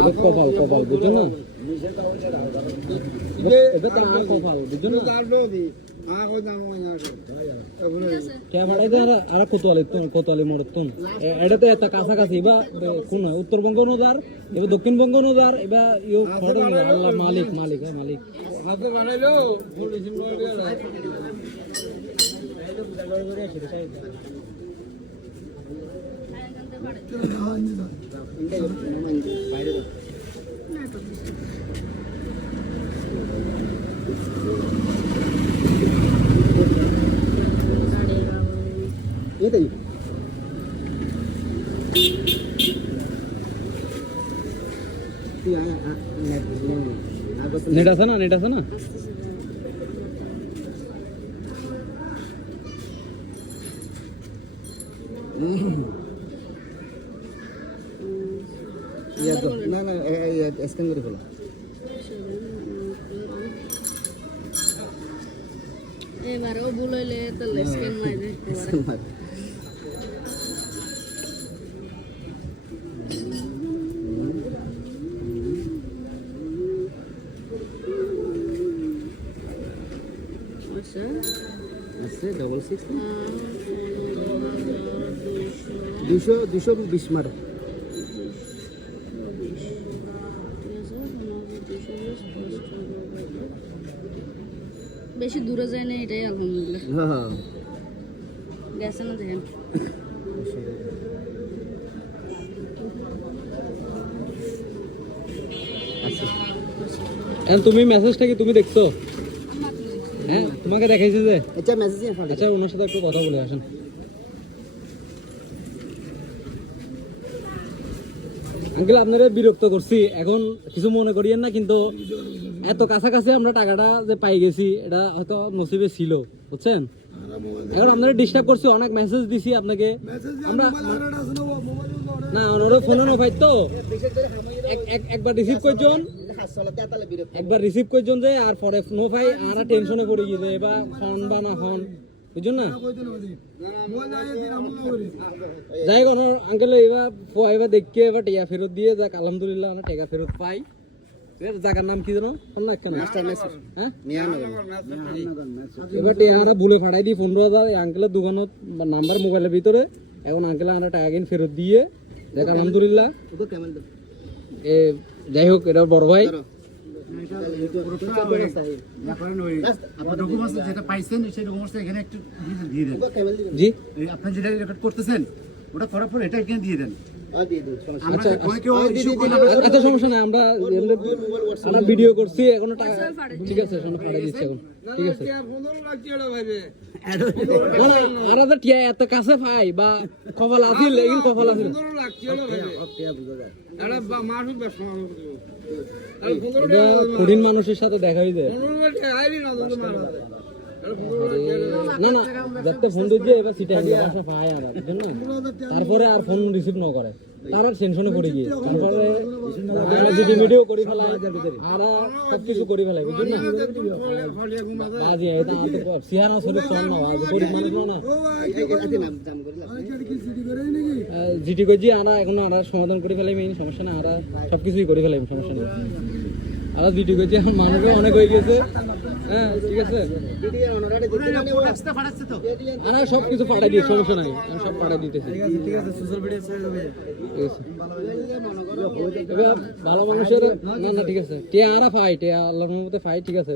এটা কপাল কপাল বুঝছো না এটা তো আর কপাল বুঝছো না ক্যামেরা আর কোতোয়ালি মরতুন এটা তো এত কাছাকাছি বা কোন উত্তরবঙ্গ নদার এবার দক্ষিণবঙ্গ নদার এবার ইউ খড় আল্লাহ মালিক মালিক মালিক হাতে বানাইলো এটাই নেট আছে না স্ক্যান করে ফেলো এবারেও ভুল হইলে তো স্ক্যান মাইরে আছে 220 মারো বেশি দূরে যায় না এটাই আলহামদুলিল্লাহ হ্যাঁ গেছে না দেখেন এখন তুমি মেসেজটা কি তুমি দেখছো হ্যাঁ তোমাকে দেখাইছে যে আচ্ছা মেসেজ আচ্ছা ওনার সাথে একটু কথা বলে আসেন আঙ্কেল আপনারা বিরক্ত করছি এখন কিছু মনে করিয়েন না কিন্তু এত কাছাকাছি আমরা টাকাটা যে পাই গেছি এটা হয়তো নসিবে ছিল বুঝছেন এখন আপনারা ডিস্টার্ব করছি অনেক মেসেজ দিছি আপনাকে আমরা না ওনারও ফোনে নো পাই তো একবার রিসিভ করছেন একবার রিসিভ করছেন যে আর পরে নো পাই আর টেনশনে পড়ে গিয়েছে এবার ফোন বা না ফোন বুঝছেন না যাই হোক আঙ্কেল এবার দেখে এবার টেকা ফেরত দিয়ে যাক আলহামদুলিল্লাহ আমরা টেকা ফেরত পাই জায়গার নাম কি জানো এবার টেকা ভুলে ফাটাই দিই 15,000 আঙ্কেলের দোকানত নাম্বার মোবাইলের ভিতরে এখন আঙ্কেল আমরা টাকা কিনে ফেরত দিয়ে দেখ আলহামদুলিল্লাহ যাই হোক এটা বড় ভাই জি আপনি যেটা রেকর্ড করতেছেন ওটা করার পর এটা এখানে দিয়ে দেন আচ্ছা সমস্যা নাই আমরা ভিডিও করছি এখন ঠিক আছে পাঠিয়ে দিচ্ছি এখন ঠিক আছে আর টিয়া এত কাছে পাই বা কপাল আছিল এগিন কপাল আছিল কঠিন মানুষের সাথে দেখা হয়ে যায় না না যাতে ফোন দিচ্ছে এবার সিটে আসা পায় আর তারপরে আর ফোন রিসিভ না করে তার আর টেনশনে পড়ে গিয়ে তারপরে যদি ভিডিও করে ফেলা আর সব কিছু করে ফেলাই বুঝলেন না আজ এটা সিহানা শরীর চল না আজ গরিব মানুষ না জিটি কইজি আরা এখন আরা সমাধান করে ফেলাই মেইন সমস্যা না আরা সব কিছুই করে ফেলাই সমস্যা নেই আরা জিটি কইজি এখন মানুষ অনেক হয়ে গেছে হ্যাঁ ঠিক আছে আরা সব কিছু পাঠাই দিই সমস্যা নাই আমি সব পাঠাই দিতেছি ঠিক আছে সোশ্যাল মিডিয়া ছেড়ে দেবে ভালো মানুষের না ঠিক আছে কে আরা ফাইট আল্লাহর রহমতে ফাইট ঠিক আছে